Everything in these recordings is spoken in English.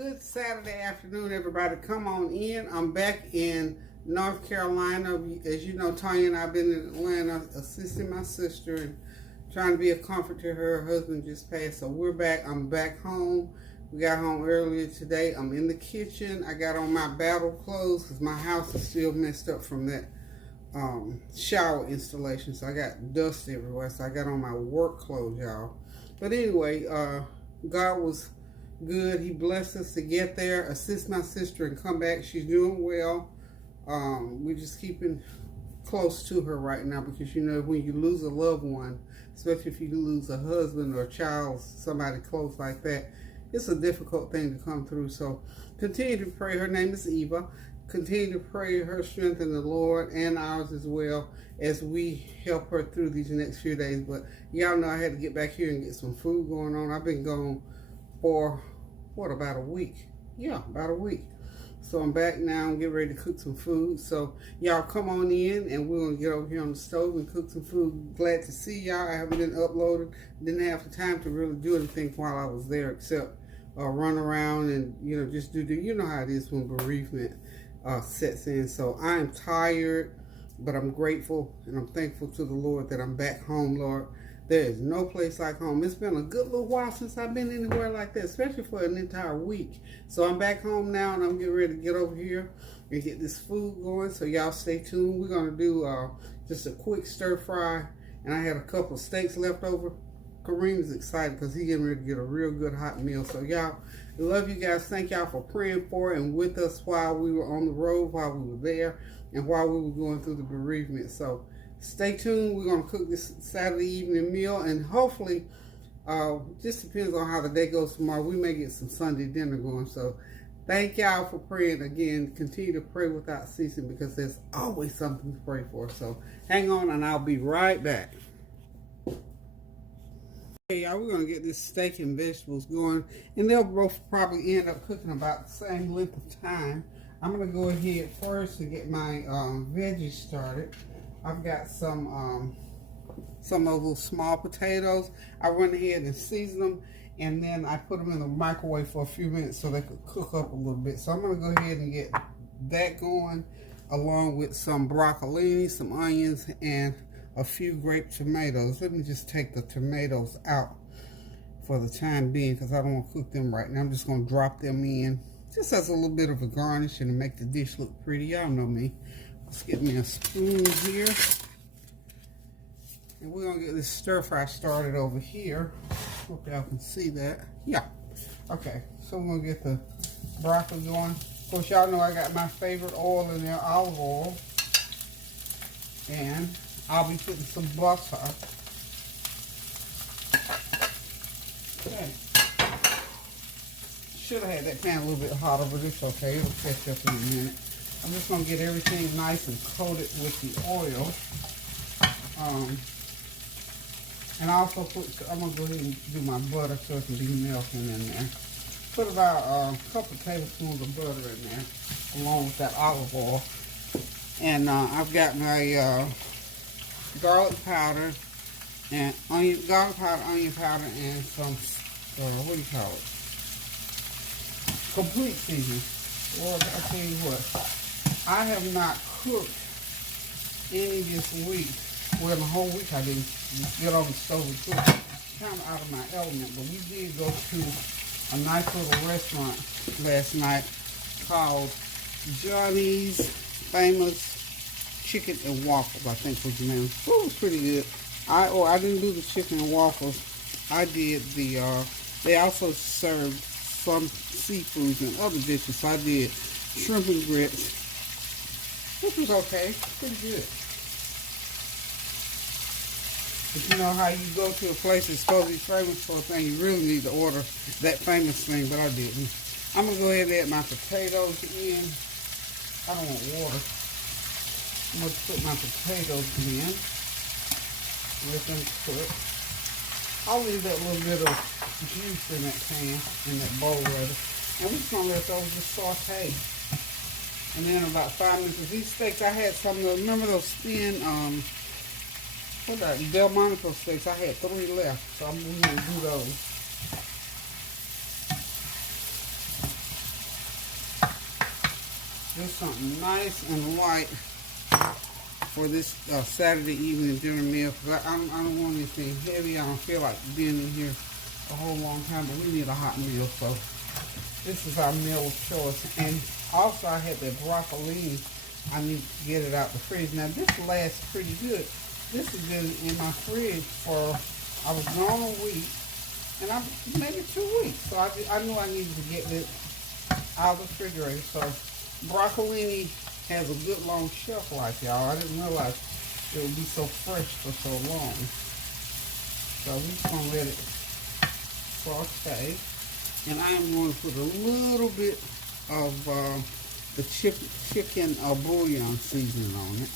Good Saturday afternoon, everybody. Come on in. I'm back in North Carolina. As you know, Tanya and I have been in Atlanta assisting my sister and trying to be a comfort to her. Her husband just passed, so we're back. I'm back home. We got home earlier today. I'm in the kitchen. I got on my battle clothes because my house is still messed up from that shower installation, so I got dust everywhere. So I got on my work clothes, y'all. But anyway, God was good. He blessed us to get there, assist my sister, and come back. She's doing well. We're just keeping close to her right now because, you know, when you lose a loved one, especially if you lose a husband or a child, somebody close like that, it's a difficult thing to come through. So continue to pray. Her name is Eva. Continue to pray her strength in the Lord and ours as well as we help her through these next few days. But y'all know I had to get back here and get some food going on. I've been gone for, what, about a week? Yeah, about a week. So I'm back now and get ready to cook some food. So y'all come on in and we're going to get over here on the stove and cook some food. Glad to see y'all. I haven't been uploading. Didn't have the time to really do anything while I was there except run around and, you know, just do the, you know how it is when bereavement sets in. So I'm tired, but I'm grateful and I'm thankful to the Lord that I'm back home, Lord. There is no place like home. It's been a good little while since I've been anywhere like that, especially for an entire week. So I'm back home now, and I'm getting ready to get over here and get this food going. So y'all stay tuned. We're going to do just a quick stir fry, and I had a couple of steaks left over. Kareem is excited because he's getting ready to get a real good hot meal. So y'all, I love you guys. Thank y'all for praying for and with us while we were on the road, while we were there, and while we were going through the bereavement. So stay tuned. We're going to cook this Saturday evening meal, and hopefully, just depends on how the day goes tomorrow, we may get some Sunday dinner going. So thank y'all for praying. Again, continue to pray without ceasing because there's always something to pray for. So hang on, and I'll be right back. Okay, y'all, we're going to get this steak and vegetables going, and they'll both probably end up cooking about the same length of time. I'm going to go ahead first to get my veggies started. I've got some of those small potatoes. I went ahead and seasoned them, and then I put them in the microwave for a few minutes so they could cook up a little bit. So I'm going to go ahead and get that going, along with some broccolini, some onions, and a few grape tomatoes. Let me just take the tomatoes out for the time being because I don't want to cook them right now. I'm just going to drop them in just as a little bit of a garnish and to make the dish look pretty. Y'all know me. Let's get me a spoon here. And we're going to get this stir fry started over here. Hope y'all can see that. Yeah. Okay. So we're going to get the broccoli going. Of course, y'all know I got my favorite oil in there, olive oil. And I'll be putting some butter. Okay. Should have had that pan a little bit hotter, but it's okay. It'll catch up in a minute. I'm just going to get everything nice and coated with the oil. And I also I'm going to go ahead and do my butter so it can be melting in there. Put about a couple tablespoons of butter in there, along with that olive oil. And I've got my garlic powder and garlic powder, onion powder, and some, what do you call it? Complete seasoning. Well, I tell you what, I have not cooked any this week. Well, the whole week I didn't get on the stove and cook. Kind of out of my element, but we did go to a nice little restaurant last night called Johnny's Famous Chicken and Waffles, I think was the name. Oh, it was pretty good. I didn't do the chicken and waffles. I did the, they also served some seafoods and other dishes. So I did shrimp and grits, which was okay, pretty good. But you know how you go to a place that's supposed to be famous for a thing, you really need to order that famous thing, but I didn't. I'm going to go ahead and add my potatoes in. I don't want water. I'm going to put my potatoes in. Let them cook. I'll leave that little bit of juice in that pan, in that bowl rather. And we're just going to let those just saute. And then about 5 minutes, these steaks, I had some of those, remember those thin, what are Delmonica steaks? I had 3 left, so I'm going to do those. do something nice and light for this Saturday evening dinner meal, because I don't want anything heavy. I don't feel like being in here a whole long time, but we need a hot meal, so this is our meal of choice. And also I had that broccoli. I need to get it out the fridge. Now this lasts pretty good. This has been in my fridge for, I was gone a week, and maybe 2 weeks. So I knew I needed to get it out of the refrigerator. So broccoli has a good long shelf life, y'all. I didn't realize it would be so fresh for so long. So we're just gonna let it saute. And I am going to put a little bit of the chicken bouillon seasoning on it.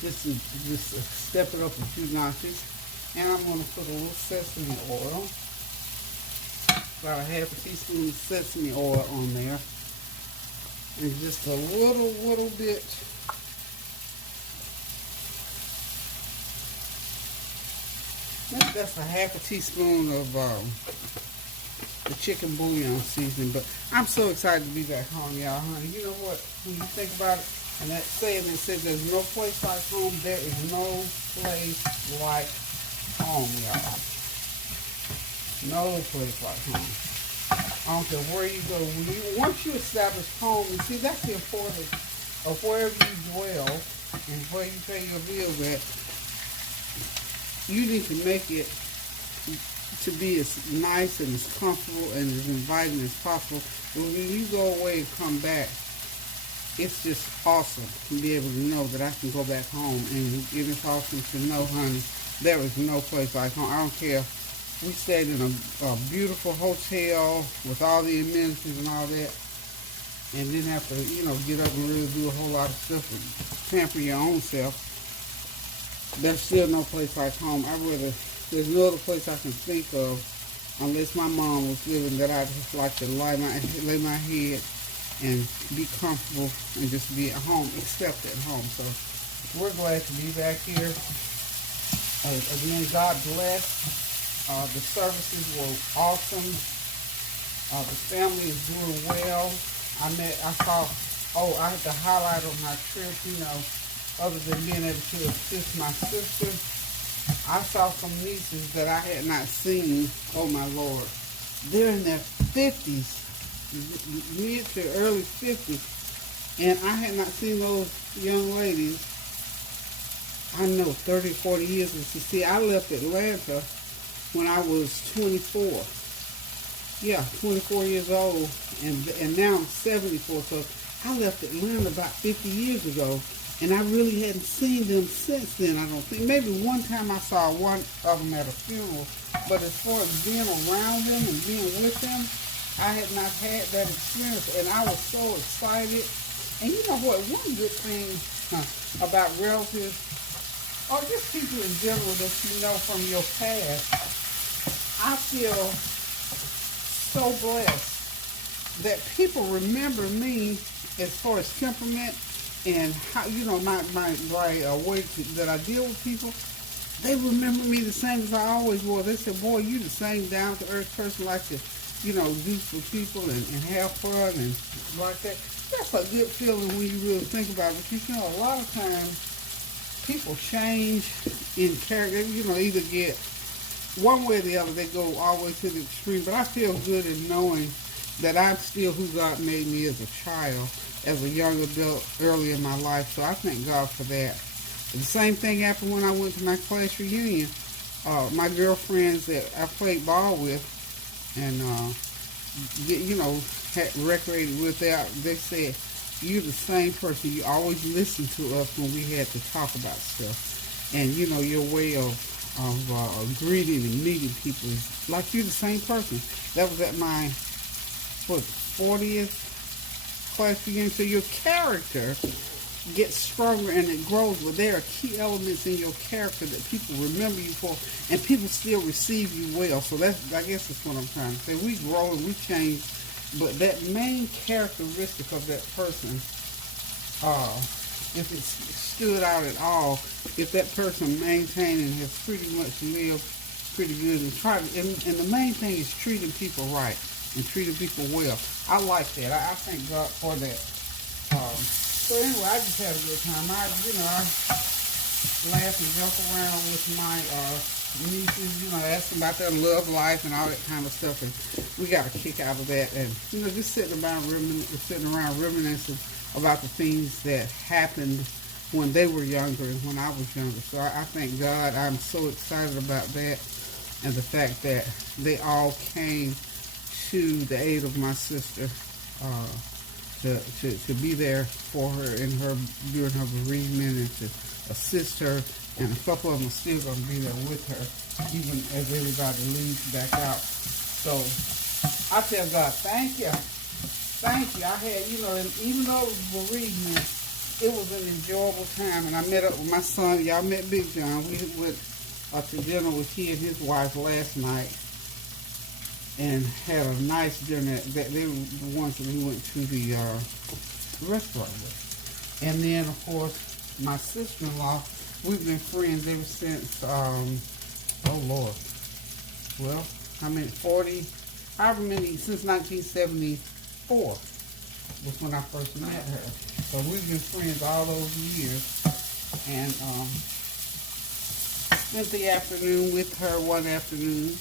Just step it up a few notches. And I'm going to put a little sesame oil. About a half a teaspoon of sesame oil on there. And just a little bit that's a half a teaspoon of the chicken bouillon seasoning. But I'm so excited to be back home, y'all, honey. You know what? When you think about it, and that saying that said there's no place like home, there is no place like home, y'all. No place like home. I don't care where you go. Once you establish home, and see, that's the importance of wherever you dwell and where you pay your bills at. You need to make it to be as nice and as comfortable and as inviting as possible. And when you go away and come back, it's just awesome to be able to know that I can go back home. And it's awesome to know, honey, there is no place like home. I don't care. We stayed in a beautiful hotel with all the amenities and all that, and didn't have to, get up and really do a whole lot of stuff and pamper your own self. There's still no place like home. There's no other place I can think of, unless my mom was living, that I'd just like to lay my head and be comfortable and just be at home, except at home. So we're glad to be back here. Again, God bless. The services were awesome. The family is doing well. I had to highlight on my trip, other than being able to assist my sister, I saw some nieces that I had not seen. Oh my Lord. They're in their 50s, mid to early 50s, and I had not seen those young ladies, I know, 30, 40 years. And see, I left Atlanta when I was 24. Yeah, 24 years old, and now I'm 74. So I left Atlanta about 50 years ago, and I really hadn't seen them since then, I don't think. Maybe one time I saw one of them at a funeral, but as far as being around them and being with them, I had not had that experience, and I was so excited. And you know what? One good thing about relatives, or just people in general that you know from your past, I feel so blessed that people remember me as far as temperament and how, my way that I deal with people. They remember me the same as I always was. They said, boy, you the same down-to-earth person, like to, do for people and have fun and like that. That's a good feeling when you really think about it. But a lot of times people change in character. Either get one way or the other, they go all the way to the extreme. But I feel good in knowing that I'm still who God made me as a child, as a young adult early in my life. So I thank God for that. The same thing happened when I went to my class reunion. My girlfriends that I played ball with and, had recreated with that, they said, you're the same person. You always listen to us when we had to talk about stuff. And, your way of greeting and meeting people is like you're the same person. That was at my, 40th class reunion. So your character gets stronger and it grows, but there are key elements in your character that people remember you for, and people still receive you well. So I guess that's what I'm trying to say. We grow and we change, but that main characteristic of that person, if it stood out at all, if that person maintained and has pretty much lived pretty good and the main thing is treating people right and treating people well. I like that. I thank God for that. So anyway, I just had a good time. I laugh and joke around with my nieces, ask them about their love life and all that kind of stuff, and we got a kick out of that. And just sitting around reminiscing about the things that happened when they were younger and when I was younger. So I thank God. I'm so excited about that, and the fact that they all came to the aid of my sister to be there for her during her bereavement, and to assist her. And a couple of them are still going to be there with her, even as everybody leaves back out. So I tell God, thank you. Thank you. I had, and even though it was bereavement, it was an enjoyable time. And I met up with my son. Y'all met Big John. We went to dinner with he and his wife last night and had a nice dinner. They were the ones that we went to the restaurant with. And then, of course, my sister-in-law, we've been friends ever since, oh Lord, well, since 1974 was when I first met her. So we've been friends all those years, and spent the afternoon with her one afternoon,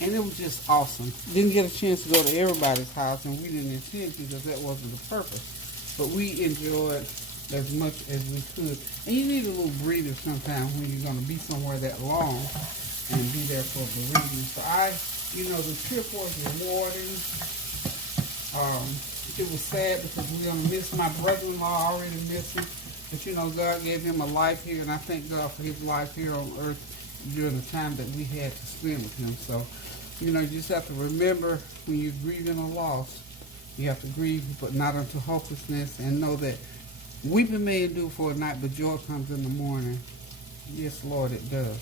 and it was just awesome. Didn't get a chance to go to everybody's house, and we didn't intend to because that wasn't the purpose. But we enjoyed as much as we could. And you need a little breather sometimes when you're going to be somewhere that long and be there for the reading. So the trip was rewarding. It was sad because we're going to miss my brother-in-law. I already missed him. But God gave him a life here, and I thank God for his life here on earth during the time that we had to spend with him. So, you just have to remember when you're grieving a loss, you have to grieve, but not unto hopelessness, and know that weeping may endure for a night, but joy comes in the morning. Yes, Lord, it does.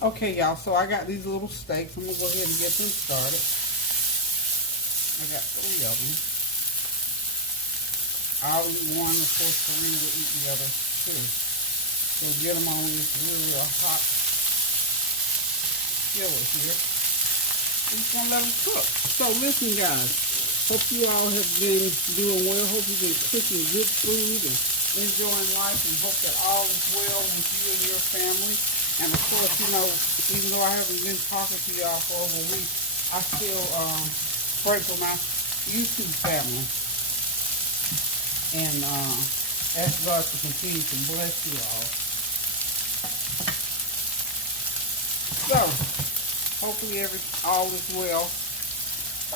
Okay, y'all, so I got these little steaks. I'm going to go ahead and get them started. I got 3 of them. I'll eat one, of course, Serena will eat the other 2. So get them on this real hot skillet here. I'm just going to let them cook. So listen, guys. Hope you all have been doing well. Hope you've been cooking good food and enjoying life, and hope that all is well with you and your family. And of course, even though I haven't been talking to y'all for over a week, I still pray for my YouTube family and ask God to continue to bless you all. So, hopefully all is well.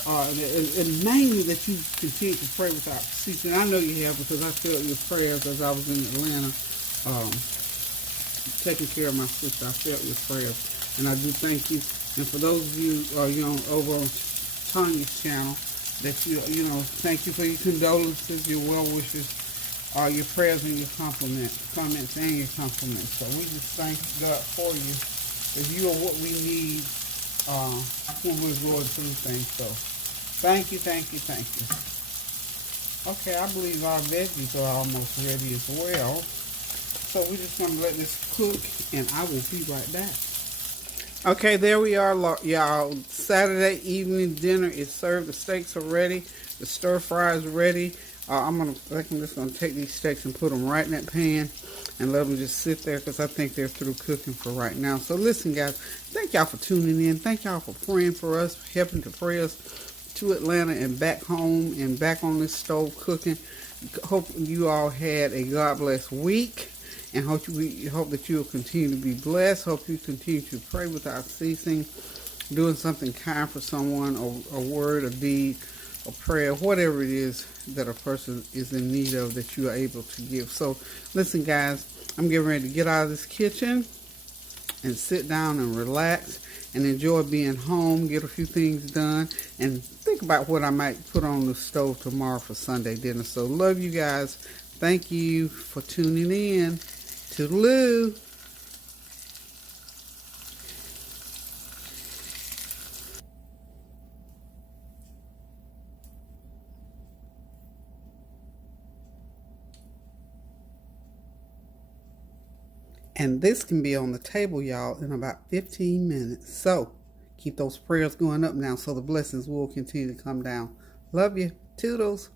And mainly that you continue to pray without ceasing. I know you have, because I felt your prayers as I was in Atlanta, taking care of my sister. I felt your prayers, and I do thank you. And for those of you, over on Tanya's channel, that thank you for your condolences, your well wishes, your prayers and your comments and your compliments. So we just thank God for you, because you are what we need when we're going through things. So thank you. Okay, I believe our veggies are almost ready as well. So we're just going to let this cook, and I will be right back. Okay, there we are, y'all. Saturday evening dinner is served. The steaks are ready. The stir fry is ready. I'm just going to take these steaks and put them right in that pan and let them just sit there, because I think they're through cooking for right now. So listen, guys, thank y'all for tuning in. Thank y'all for praying for us, helping to pray us to Atlanta and back home and back on this stove cooking. Hope you all had a God bless week, and hope that you will continue to be blessed. Hope you continue to pray without ceasing, doing something kind for someone, or a word, a deed, a prayer, whatever it is that a person is in need of, that you are able to give. So listen, guys, I'm getting ready to get out of this kitchen and sit down and relax and enjoy being home, get a few things done, and think about what I might put on the stove tomorrow for Sunday dinner. So love you guys. Thank you for tuning in. Toodaloo. And this can be on the table, y'all, in about 15 minutes. So keep those prayers going up now, so the blessings will continue to come down. Love you. Toodles.